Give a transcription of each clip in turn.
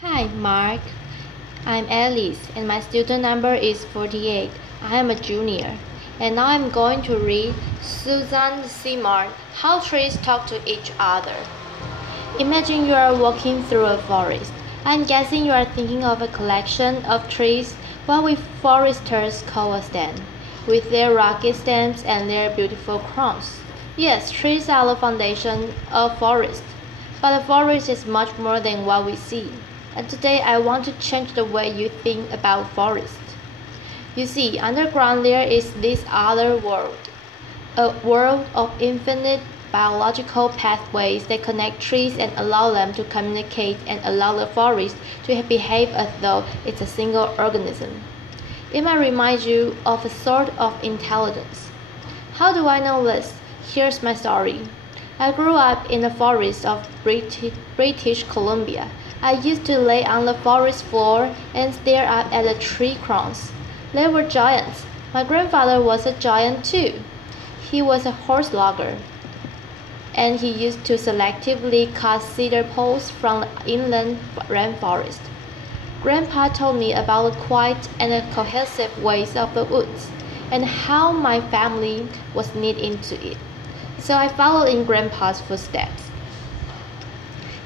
Hi, Mark. I'm Alice, and my student number is 48. I am a junior, and now I'm going to read Suzanne Simard, How Trees Talk to Each Other. Imagine you are walking through a forest. I'm guessing you are thinking of a collection of trees, what we foresters call a stand, with their rocky stems and their beautiful crowns. Yes, trees are the foundation of forest, but a forest is much more than what we see. And today I want to change the way you think about forest. You see, underground there is this other world, a world of infinite biological pathways that connect trees and allow them to communicate and allow the forest to behave as though it's a single organism. It might remind you of a sort of intelligence. How do I know this? Here's my story. I grew up in the forest of British Columbia. I used to lay on the forest floor and stare up at the tree crowns. They were giants. My grandfather was a giant too. He was a horse logger, and he used to selectively cut cedar poles from the inland rainforest. Grandpa told me about the quiet and the cohesive ways of the woods, and how my family was knit into it. So I followed in Grandpa's footsteps.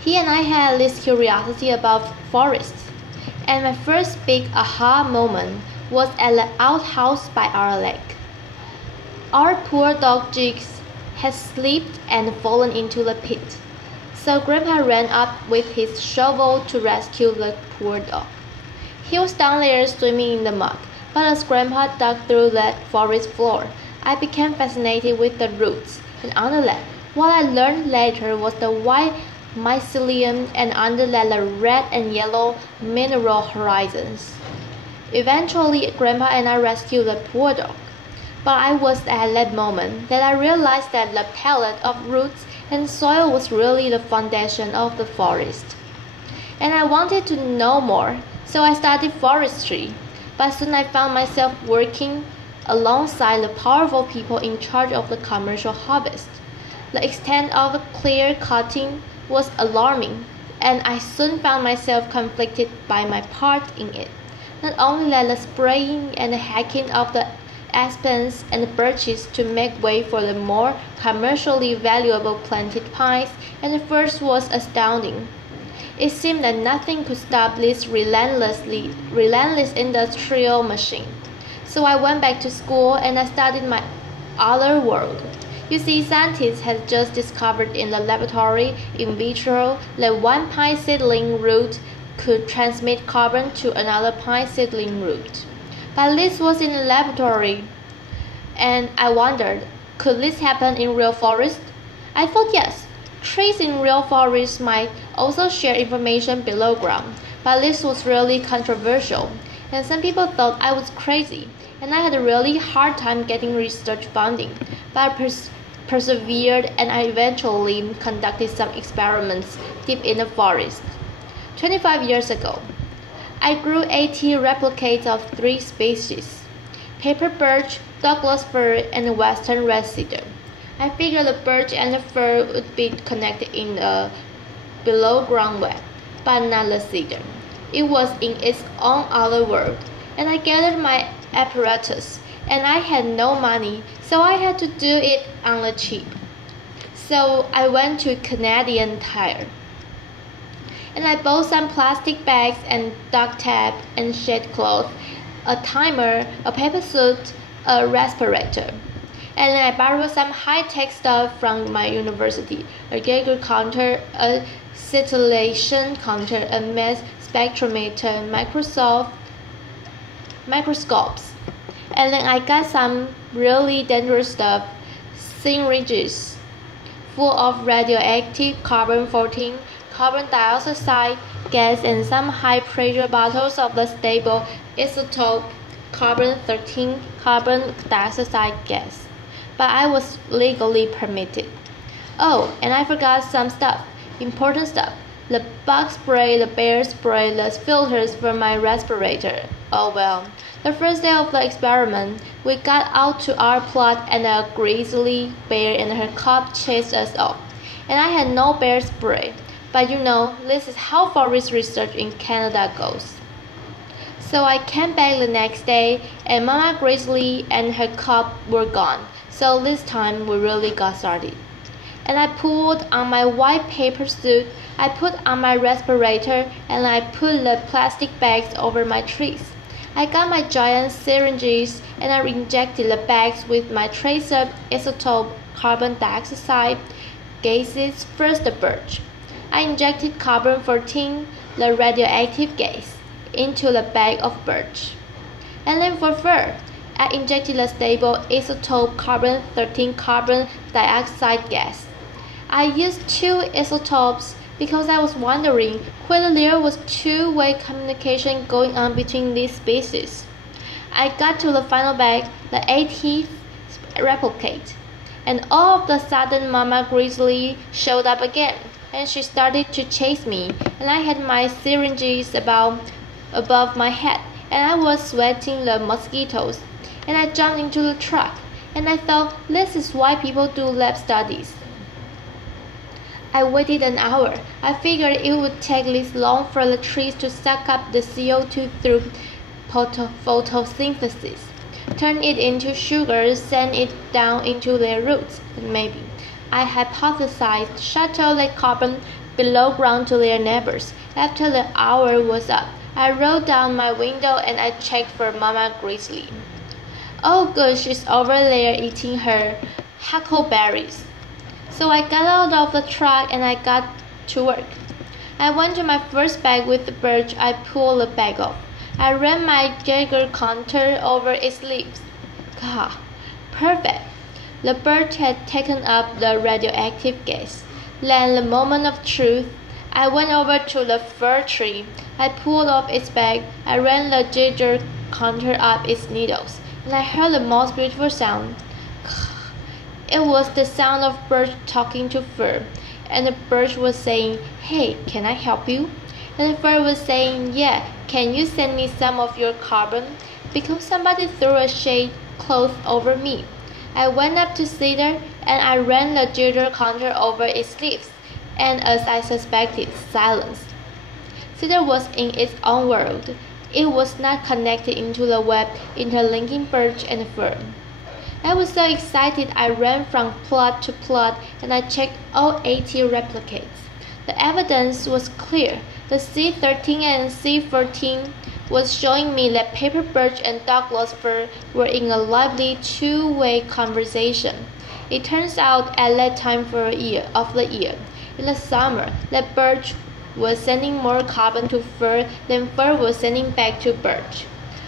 He and I had this curiosity about forests, and my first big aha moment was at the outhouse by our lake. Our poor dog Jigs had slipped and fallen into the pit, so Grandpa ran up with his shovel to rescue the poor dog. He was down there swimming in the mud, but as Grandpa dug through that forest floor, I became fascinated with the roots and under that. What I learned later was the white mycelium and under that the red and yellow mineral horizons. Eventually, Grandpa and I rescued the poor dog. But I was at that moment that I realized that the palette of roots and soil was really the foundation of the forest. And I wanted to know more, so I studied forestry. But soon I found myself working alongside the powerful people in charge of the commercial harvest. The extent of the clear cutting was alarming, and I soon found myself conflicted by my part in it. Not only that the spraying and the hacking of the aspens and birches to make way for the more commercially valuable planted pines and the firs was astounding. It seemed that nothing could stop this relentless industrial machine. So I went back to school and I studied my other world. You see, scientists had just discovered in the laboratory in vitro that one pine seedling root could transmit carbon to another pine seedling root. But this was in the laboratory, and I wondered, could this happen in real forest? I thought yes. Trees in real forests might also share information below ground, but this was really controversial, and some people thought I was crazy, and I had a really hard time getting research funding, but I persevered and I eventually conducted some experiments deep in the forest. 25 years ago, I grew 80 replicates of 3 species: paper birch, Douglas fir, and western red cedar. I figured the birch and the fir would be connected in a below-ground web, but not the cedar. It was in its own other world, and I gathered my apparatus, and I had no money, so I had to do it on the cheap. So I went to Canadian Tire, and I bought some plastic bags and duct tape and shed cloth, a timer, a paper suit, a respirator. And then I borrowed some high-tech stuff from my university, a Geiger counter, a scintillation counter, a mass spectrometer, microscopes. And then I got some really dangerous stuff, syringes full of radioactive carbon-14, carbon dioxide gas, and some high-pressure bottles of the stable isotope carbon-13 carbon dioxide gas. But I was legally permitted. Oh, and I forgot some stuff, important stuff. The bug spray, the bear spray, the filters for my respirator. Oh well. The first day of the experiment, we got out to our plot and a grizzly bear and her cub chased us off. And I had no bear spray, But you know, this is how forest research in Canada goes. So I came back the next day, and Mama Grizzly and her cub were gone. So this time we really got started. And I pulled on my white paper suit, I put on my respirator, and I put the plastic bags over my trees. I got my giant syringes, and I injected the bags with my tracer isotope carbon dioxide gases. First the birch. I injected carbon-14, the radioactive gas, into the bag of birch. And then for fur, I injected the stable isotope carbon-13 carbon dioxide gas. I used 2 isotopes because I was wondering whether there was two-way communication going on between these species. I got to the final bag, the 18th replicate, and all of a sudden Mama Grizzly showed up again, and she started to chase me, and I had my syringes above my head, and I was sweating the mosquitoes, and I jumped into the truck, and I thought this is why people do lab studies. I waited an hour. I figured it would take this long for the trees to suck up the CO2 through photosynthesis, turn it into sugar, send it down into their roots, and maybe, I hypothesized, shuttle the carbon below ground to their neighbors. After the hour was up, I rolled down my window and I checked for Mama Grizzly. Oh good, she's over there eating her huckleberries. So I got out of the truck and I got to work. I went to my first bag with the birch. I pulled the bag off. I ran my Geiger counter over its leaves. God, perfect. The birch had taken up the radioactive gas. Then, the moment of truth, I went over to the fir tree. I pulled off its bag. I ran the Geiger counter up its needles, and I heard the most beautiful sound. It was the sound of birch talking to fir, and the birch was saying, "Hey, can I help you?" And the fir was saying, "Yeah, can you send me some of your carbon? Because somebody threw a shade cloth over me." I went up to Cedar, and I ran the Geiger counter over its leaves, and as I suspected, silence. Cedar was in its own world. It was not connected into the web interlinking birch and fir. I was so excited I ran from plot to plot and I checked all 80 replicates. The evidence was clear. The C13 and C14 was showing me that paper birch and Douglas fir were in a lively two-way conversation. It turns out at that time of the year, in the summer, that birch was sending more carbon to fir than fir was sending back to birch,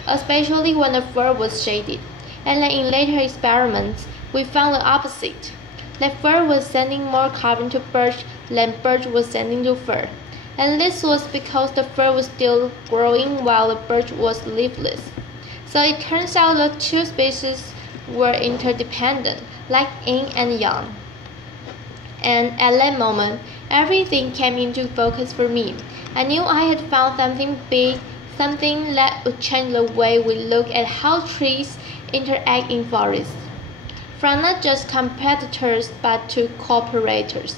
especially when the fir was shaded. And then in later experiments, we found the opposite. That fir was sending more carbon to birch than birch was sending to fir. And this was because the fir was still growing while the birch was leafless. So it turns out the two species were interdependent, like yin and yang. And at that moment, everything came into focus for me. I knew I had found something big, something that would change the way we look at how trees interact in forests, from not just competitors but to cooperators.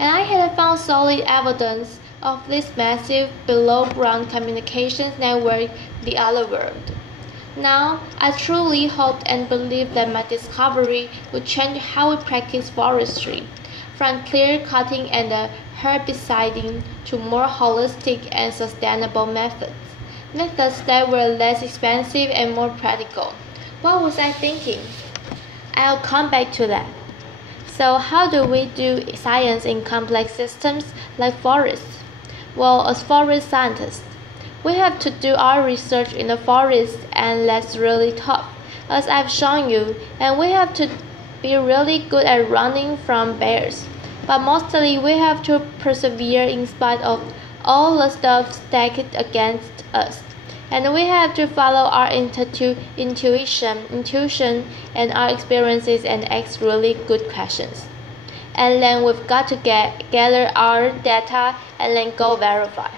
And I had found solid evidence of this massive below-ground communications network in the other world. Now, I truly hoped and believed that my discovery would change how we practice forestry, from clear-cutting and herbiciding to more holistic and sustainable methods that were less expensive and more practical. What was I thinking? I'll come back to that. So how do we do science in complex systems like forests? Well, as forest scientists, we have to do our research in the forest, and that's really tough, as I've shown you, and we have to be really good at running from bears. But mostly we have to persevere in spite of all the stuff stacked against us. And we have to follow our intuition and our experiences and ask really good questions. And then we've got to gather our data and then go verify.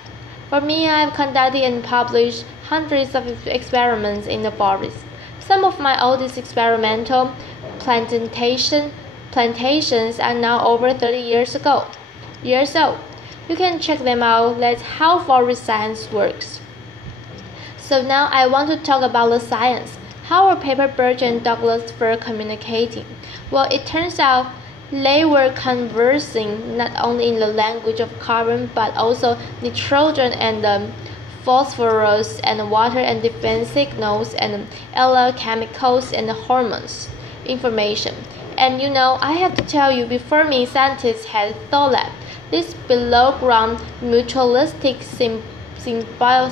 For me, I've conducted and published hundreds of experiments in the forest. Some of my oldest experimental plantations are now over 30 years old. You can check them out. That's how forest science works. So now I want to talk about the science. How are paper birch and Douglas fir communicating? Well, it turns out they were conversing not only in the language of carbon but also nitrogen and phosphorus and water and different signals and other chemicals and hormones information. And I have to tell you, before me, scientists had thought that this below-ground mutualistic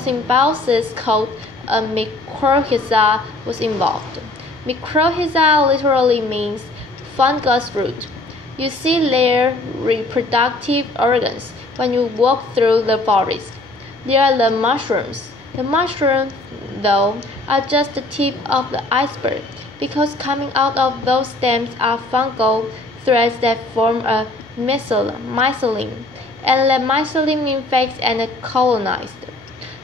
symbiosis called a mycorrhiza was involved. Mycorrhiza literally means fungus root. You see their reproductive organs when you walk through the forest. They are the mushrooms. The mushrooms, though, are just the tip of the iceberg, because coming out of those stems are fungal threads that form a mycelium, and the mycelium infects and colonizes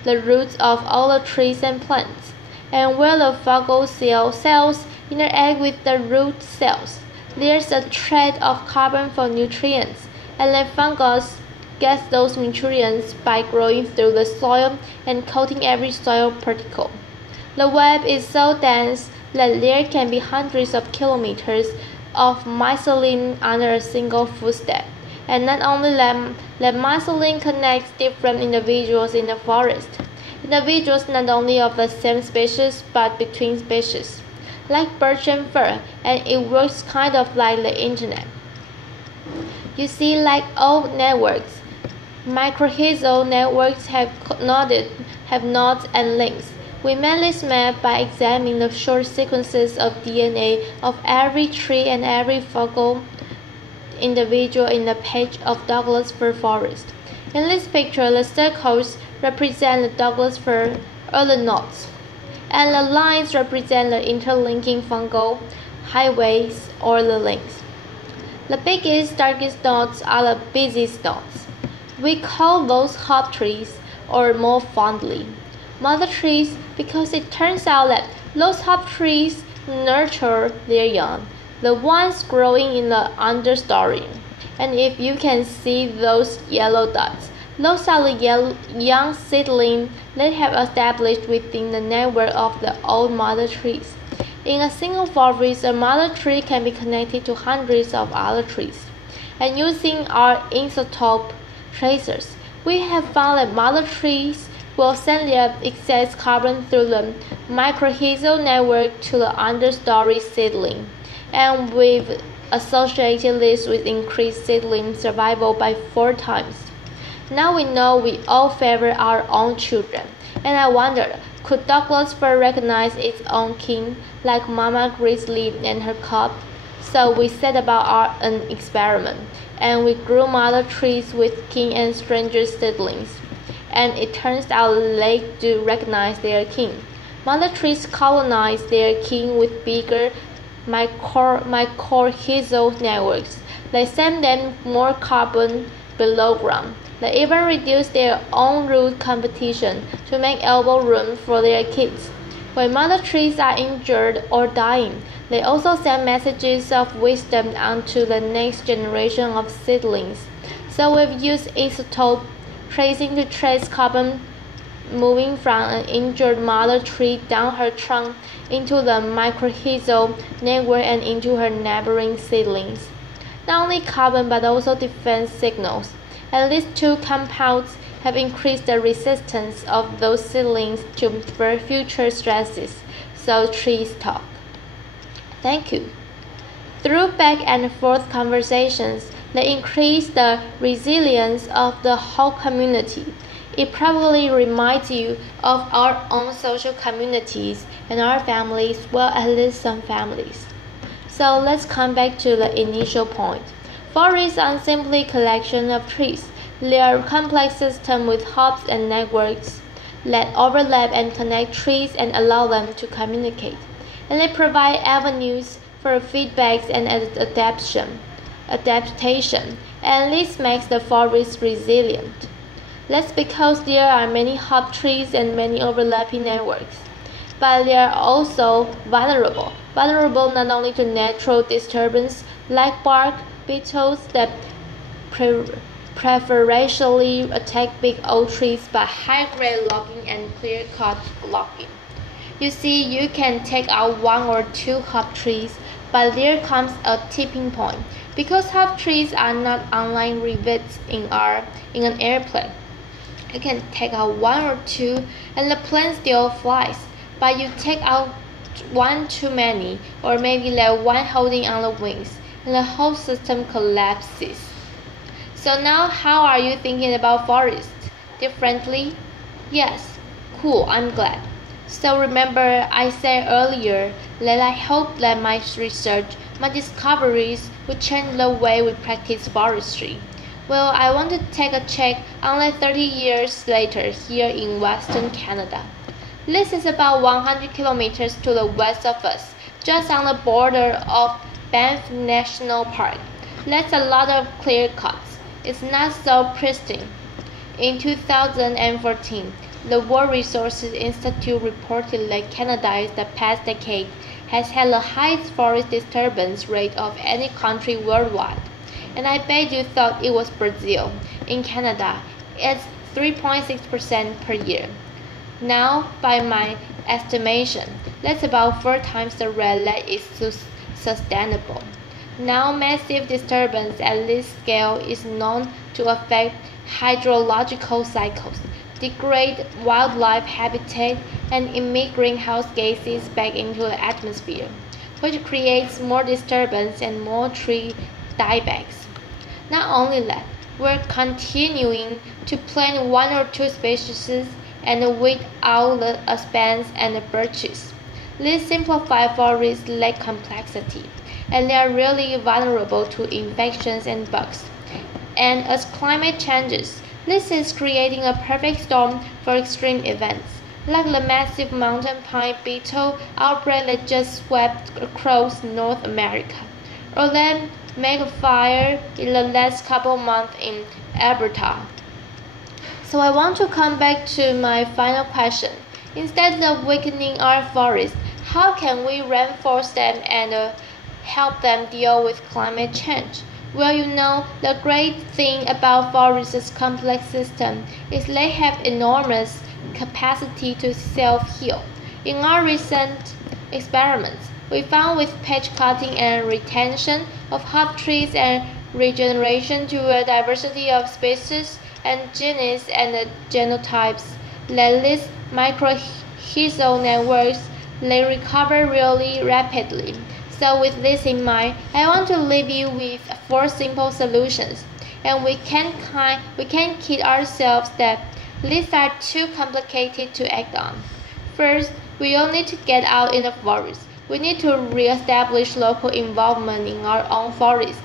the roots of all the trees and plants. And where the fungal cells interact with the root cells, there's a thread of carbon for nutrients, and the fungus gets those nutrients by growing through the soil and coating every soil particle. The web is so dense that there can be hundreds of kilometers of mycelium under a single footstep. And not only that, the mycelium connects different individuals in the forest. Individuals not only of the same species but between species, like birch and fir, and it works kind of like the internet. You see, like all networks, mycorrhizal networks have nodes and links. We made this map by examining the short sequences of DNA of every tree and every fungal individual in the patch of Douglas fir forest. In this picture, the circles represent the Douglas fir or the nodes, and the lines represent the interlinking fungal highways or the links. The biggest, darkest nodes are the busiest nodes. We call those hop trees, or more fondly, mother trees, because it turns out that those hop trees nurture their young, the ones growing in the understory. And if you can see those yellow dots, those are the young seedlings that have established within the network of the old mother trees. In a single forest, a mother tree can be connected to hundreds of other trees. And using our isotope tracers, we have found that mother trees will send their excess carbon through the mycorrhizal network to the understory seedling, and we've associated this with increased seedling survival by 4 times. Now we know we all favor our own children, and I wondered, could Douglas fir recognize its own kin, like Mama Grizzly and her cub? So we set about an experiment, and we grew mother trees with kin and stranger seedlings, and it turns out they do recognize their kin. Mother trees colonize their kin with bigger mycorrhizal networks. They send them more carbon below ground. They even reduce their own root competition to make elbow room for their kids. When mother trees are injured or dying, they also send messages of wisdom onto the next generation of seedlings. So we've used isotope tracing to trace carbon moving from an injured mother tree down her trunk into the mycorrhizal network and into her neighboring seedlings. Not only carbon but also defense signals. At least 2 compounds have increased the resistance of those seedlings to future stresses, so trees talk. Thank you. Through back and forth conversations, they increase the resilience of the whole community. It probably reminds you of our own social communities and our families, well, at least some families. So let's come back to the initial point. Forests aren't simply a collection of trees. They are a complex system with hubs and networks that overlap and connect trees and allow them to communicate. And they provide avenues for feedbacks and adaptation, and this makes the forest resilient. That's because there are many hub trees and many overlapping networks. But they are also vulnerable not only to natural disturbance like bark beetles that preferentially attack big old trees by high-grade logging and clear-cut logging. You see, you can take out one or two hop trees, but there comes a tipping point. Because hop trees are not unlike rivets in an airplane. You can take out one or two and the plane still flies, but you take out one too many, or maybe let one holding on the wings, and the whole system collapses. So now how are you thinking about forests? Differently? Yes. Cool, I'm glad. So remember I said earlier that I hope that my research, my discoveries will change the way we practice forestry. Well, I want to take a check only 30 years later here in Western Canada. This is about 100 kilometers to the west of us, just on the border of Banff National Park. That's a lot of clear cuts. It's not so pristine. In 2014, the World Resources Institute reported that Canada in the past decade has had the highest forest disturbance rate of any country worldwide. And I bet you thought it was Brazil. In Canada, it's 3.6% per year. Now, by my estimation, that's about 4 times the rate that is sustainable. Now, massive disturbance at this scale is known to affect hydrological cycles, degrade wildlife habitat, and emit greenhouse gases back into the atmosphere, which creates more disturbance and more tree diebacks. Not only that, we're continuing to plant 1 or 2 species and weed out the aspens and the birches. These simplified forests lack complexity, and they are really vulnerable to infections and bugs. And as climate changes, this is creating a perfect storm for extreme events, like the massive mountain pine beetle outbreak that just swept across North America, or that mega fire in the last couple months in Alberta. So I want to come back to my final question. Instead of weakening our forests, how can we reinforce them and help them deal with climate change? Well, the great thing about forests' complex system is they have enormous capacity to self-heal. In our recent experiments, we found with patch cutting and retention of hop trees and regeneration to a diversity of species and genus and genotypes that these mycorrhizal networks they recover really rapidly. So with this in mind, I want to leave you with 4 simple solutions, and we can't kid ourselves that these are too complicated to act on. First, we all need to get out in the forest. We need to re-establish local involvement in our own forest.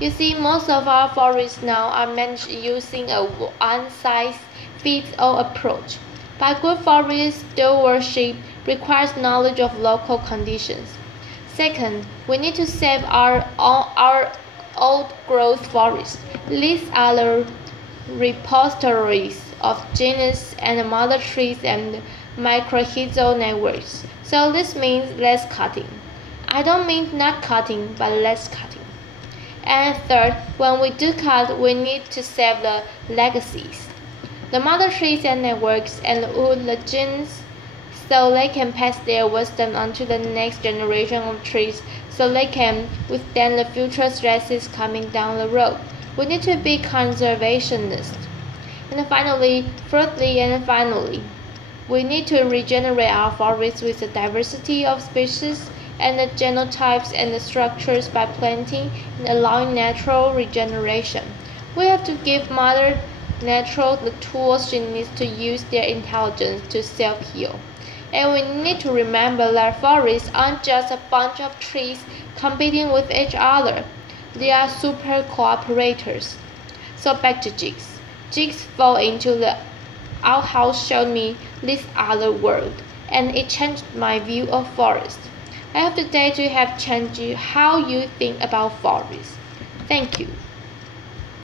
You see, most of our forests now are managed using a one-size-fits-all approach. But good forest stewardship requires knowledge of local conditions. Second, we need to save our old-growth forests. These are the repositories of genus and mother trees and mycorrhizal networks. So this means less cutting. I don't mean not cutting, but less cutting. And third, when we do cut, we need to save the legacies, the mother trees and networks, and the genes, so they can pass their wisdom on to the next generation of trees, so they can withstand the future stresses coming down the road. We need to be conservationists. And fourthly and finally, we need to regenerate our forests with a diversity of species and the genotypes and the structures by planting and allowing natural regeneration. We have to give Mother Nature the tools she needs to use their intelligence to self-heal. And we need to remember that forests aren't just a bunch of trees competing with each other. They are super cooperators. So back to jigs. Jigs fall into the outhouse showed me this other world, and it changed my view of forest. I hope today to have changed how you think about forests. Thank you.